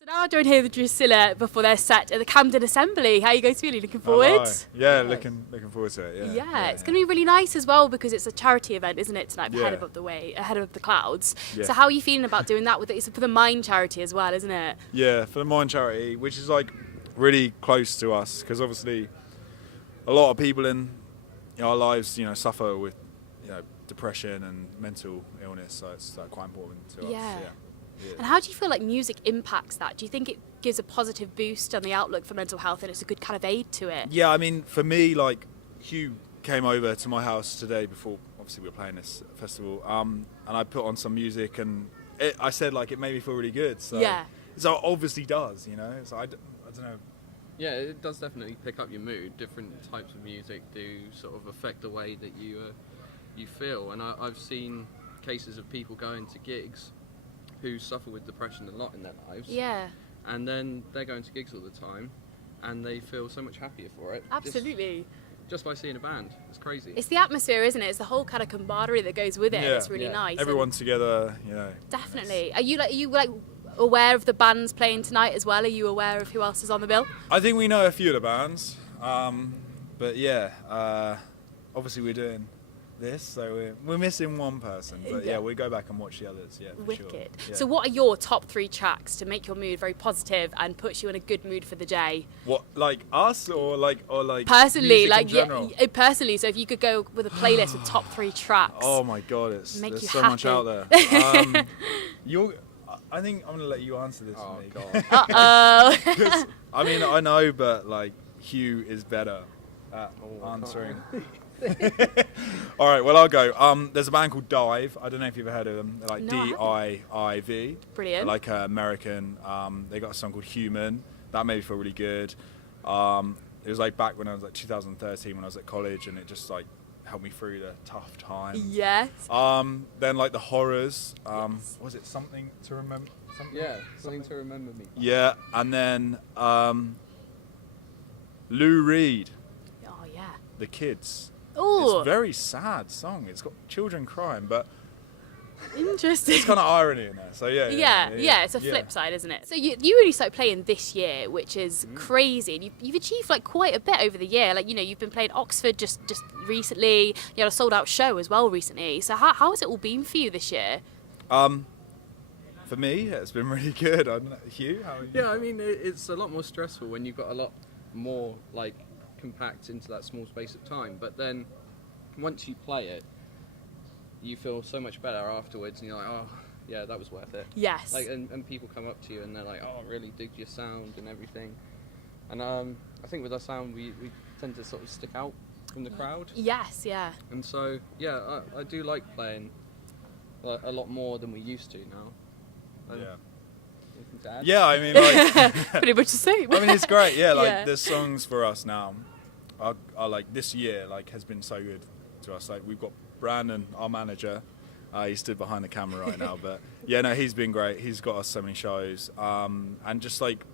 So now I joined here with Drusila before their set at the Camden Assembly. How are you guys feeling? Looking forward? Oh, yeah, looking forward to it. Yeah, it's going to be really nice as well because it's a charity event, isn't it, tonight? Yeah. Ahead of the clouds. Yeah. So how are you feeling about doing that? It's for the Mind charity as well, isn't it? Yeah, for the Mind charity, which is like really close to us, because obviously a lot of people in our lives, suffer with, depression and mental illness. So it's like quite important to us. Yeah. Yeah. And how do you feel like music impacts that? Do you think it gives a positive boost on the outlook for mental health and it's a good kind of aid to it? Yeah, I mean, for me, like, Hugh came over to my house today before, obviously, we were playing this festival, and I put on some music, and I said, like, it made me feel really good. So, Yeah. So it obviously does, So I don't know. Yeah, it does definitely pick up your mood. Different types of music do sort of affect the way that you feel. And I've seen cases of people going to gigs who suffer with depression a lot in their lives. Yeah, And then they're going to gigs all the time, and they feel so much happier for it. absolutely. Just by seeing a band. It's crazy. It's the atmosphere, isn't it? It's the whole kind of camaraderie that goes with it. Yeah. It's really Yeah. nice. Everyone together, Definitely. Are you aware of the bands playing tonight as well? Are you aware of who else is on the bill? I think we know a few of the bands, but yeah, obviously we're doing this, so we're missing one person, but yeah, we go back and watch the others. Yeah, for Wicked. Sure. Yeah. So what are your top 3 tracks to make your mood very positive and puts you in a good mood for the day? What, like us or like Personally, music like in general? personally. So if you could go with a playlist with top 3 tracks. Oh my god, Make there's you so much happy. out there. I think I'm gonna let you answer this. Oh, for me. God. Uh-oh. 'Cause, I mean, I know, but like Hugh is better at answering. All right, well I'll go. There's a band called Dive. I don't know if you've ever heard of them. They're like No, I haven't. D-I-I-V. Brilliant. They're like American. They got a song called Human. That made me feel really good. It was like back when I was like 2013 when I was at college, and it just like helped me through the tough times. Yes. Then like the Horrors. Yes. Was it Something to Remember? Yeah, something to remember me. Yeah, and then Lou Reed, Oh yeah. The Kids. Oh, It's a very sad song. It's got children crying, but interesting. it's kind of irony in there. So yeah. Yeah, it's a flip side, isn't it? So you really started playing this year, which is crazy. And you've achieved like quite a bit over the year. Like, you've been playing Oxford just recently. You had a sold out show as well recently. So how has it all been for you this year? For me, it's been really good. I don't know, Hugh, how are you? Yeah, I mean, it's a lot more stressful when you've got a lot more, like, compact into that small space of time. But then, once you play it, you feel so much better afterwards, and you're like, oh, yeah, that was worth it. Yes. Like, and people come up to you and they're like, oh, I really dig your sound and everything. And I think with our sound, we tend to sort of stick out from the crowd. Yes, yeah. And so, yeah, I do like playing a lot more than we used to now. Yeah. Anything to add? Yeah, I mean, like, Pretty much the same. I mean, it's great. Yeah, like Yeah. the songs for us now are like this year, like has been so good to us. Like we've got Brandon, our manager. He stood behind the camera right now, but yeah, no, he's been great. He's got us so many shows, and just like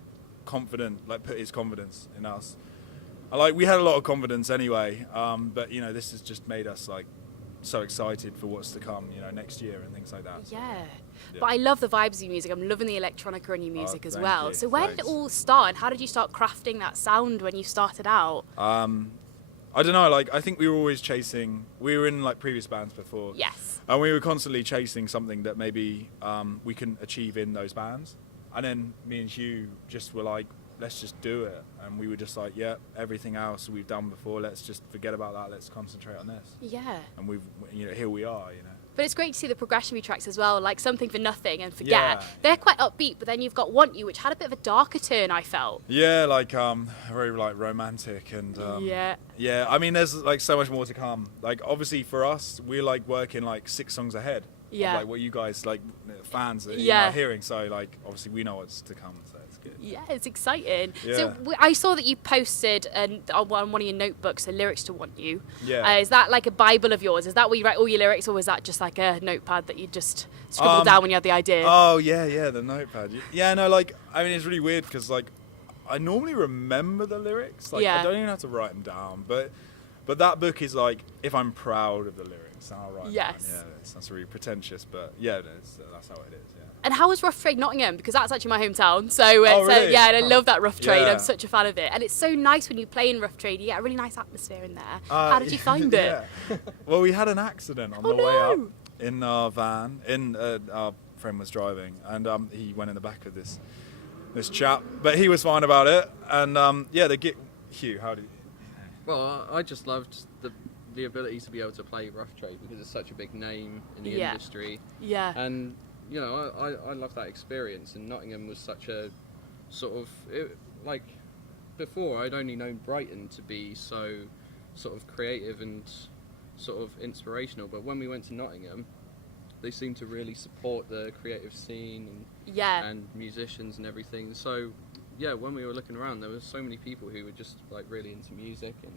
confident, like put his confidence in us. Like we had a lot of confidence anyway, but this has just made us like so excited for what's to come, next year and things like that. Yeah. Yeah. But I love the vibes of your music. I'm loving the electronica in your music as thank well. you. So where did it Thanks. all start and how did you start crafting that sound when you started out? I don't know, like I think we were always chasing. We were in like previous bands before. Yes. And we were constantly chasing something that maybe we couldn't achieve in those bands. And then me and Hugh just were like, let's just do it. And we were just like, yeah, everything else we've done before, let's just forget about that. Let's concentrate on this. Yeah. And here we are, But it's great to see the progression tracks as well, like Something for Nothing and Forget. Yeah. They're quite upbeat, but then you've got Want You, which had a bit of a darker turn, I felt. Yeah, like very like romantic and Yeah. yeah. I mean, there's like so much more to come. Like obviously for us, we're like working like 6 songs ahead. Yeah. Of, like what you guys like fans that Yeah. are hearing. So like obviously we know what's to come. So it's good. Yeah, it's exciting. Yeah. So I saw that you posted on one of your notebooks the lyrics to Want You. Yeah. Is that like a Bible of yours? Is that where you write all your lyrics, or was that just like a notepad that you just scribbled down when you had the idea? Oh yeah, the notepad. Yeah, no, like I mean, it's really weird because like I normally remember the lyrics. Like Yeah. I don't even have to write them down. But that book is like if I'm proud of the lyrics. sound right. Yes. Man. Yeah, it sounds really pretentious, but yeah, that's how it is. Yeah. And how was Rough Trade Nottingham? Because that's actually my hometown. So, really? yeah, and I love that Rough Trade. Yeah. I'm such a fan of it. And it's so nice when you play in Rough Trade. You get a really nice atmosphere in there. How did you find it? Yeah. Well, we had an accident on the way up in our van. Our friend was driving, and he went in the back of this chap, but he was fine about it. And Hugh, how did you? Well, I just loved the ability to be able to play Rough Trade because it's such a big name in the industry. Yeah. And you know, I love that experience. And Nottingham was such a sort of like before I'd only known Brighton to be so sort of creative and sort of inspirational. But when we went to Nottingham, they seemed to really support the creative scene and musicians and everything. So yeah, when we were looking around, there were so many people who were just like really into music, and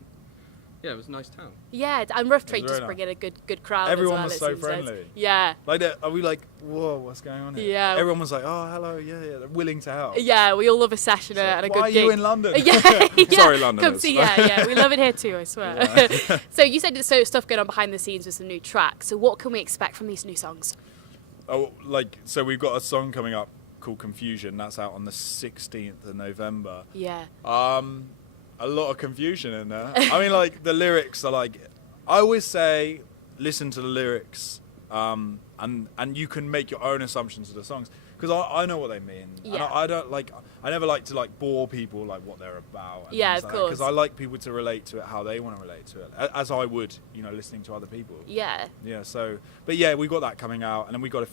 yeah, it was a nice town. Yeah, and Rough Trade just bring in a good crowd. Everyone as was well, so friendly. Yeah. Like, are we like, whoa, what's going on here? Yeah. Everyone was like, oh, hello, yeah, they're willing to help. Yeah, we all love a session and a good why gig. are you in London? Yeah. Sorry, Londoners. Come see, yeah, we love it here too, I swear. Yeah. So you said there's stuff going on behind the scenes with some new tracks. So what can we expect from these new songs? Oh, so we've got a song coming up called Confusion. That's out on the 16th of November. Yeah. A lot of confusion in there. I mean, like, the lyrics are like, I always say, listen to the lyrics, and you can make your own assumptions of the songs, because I know what they mean. Yeah. And I never like to like bore people like what they're about. And Yeah, of course. Because I like people to relate to it how they want to relate to it, as I would, listening to other people. Yeah. Yeah. So, but yeah, we got that coming out, and then we got a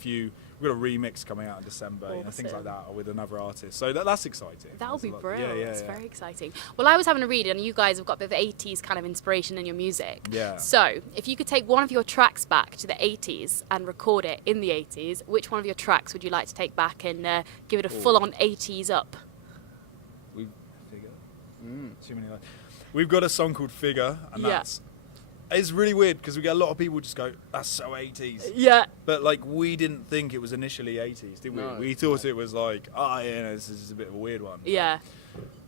remix coming out in December, things like that, with another artist. So that's exciting. That'll be brilliant. Yeah, It's very exciting. Well, I was having a read, and you guys have got a bit of 80s kind of inspiration in your music. Yeah. So, if you could take one of your tracks back to the 80s and record it in the 80s, which one of your tracks would you like to take back and give it a full-on 80s up? Too many. We've got a song called Figure, and it's really weird because we get a lot of people just go, that's so 80s. Yeah. But like, we didn't think it was initially 80s, did we? No. We thought it was like, this is a bit of a weird one. Yeah.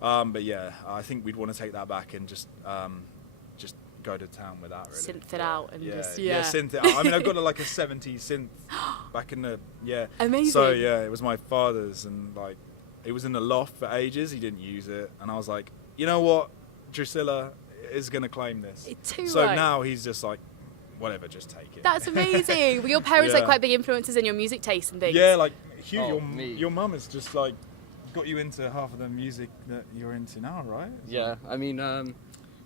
But yeah, I think we'd want to take that back and just go to town with that, really. Synth it out and synth it out. I mean, I've got like a 70s synth back in the, Amazing. So yeah, it was my father's, and like, it was in the loft for ages, he didn't use it, and I was like, you know what, Drusila is going to claim this. Now he's just like, whatever, just take it. That's amazing. Were your parents like quite big influences in your music taste and things? Yeah, like Hugh, me. your mum has just like got you into half of the music that you're into now, right? Yeah, I mean,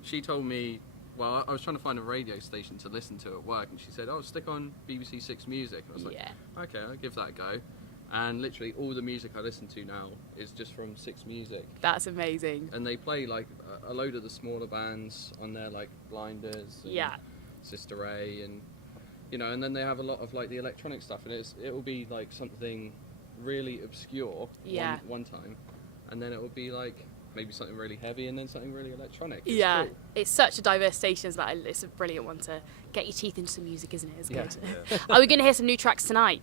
she told me, well, I was trying to find a radio station to listen to at work, and she said, stick on BBC Six Music. I was like, okay, I'll give that a go. And literally all the music I listen to now is just from Six Music. That's amazing. And they play like a load of the smaller bands on there, like Blinders and Sister Ray, and and then they have a lot of like the electronic stuff, and it will be like something really obscure one time, and then it will be like maybe something really heavy, and then something really electronic. It's cool. It's such a diverse station, isn't it? It's a brilliant one to get your teeth into some music, isn't it? It's good. Yeah. Are we going to hear some new tracks tonight?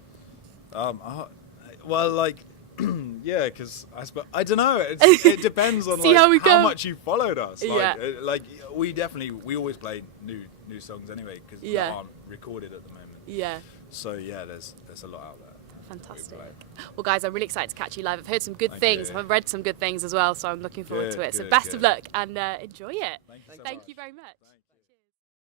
Well, like, because I don't know. It depends on how much you followed us. Like, we always play new songs anyway, because they aren't recorded at the moment. Yeah. So yeah, there's a lot out there. Fantastic. Well, guys, I'm really excited to catch you live. I've heard some good things. I've read some good things as well, so I'm looking forward to it. So best of luck and enjoy it. Thank you so much. Thank you very much. Thanks.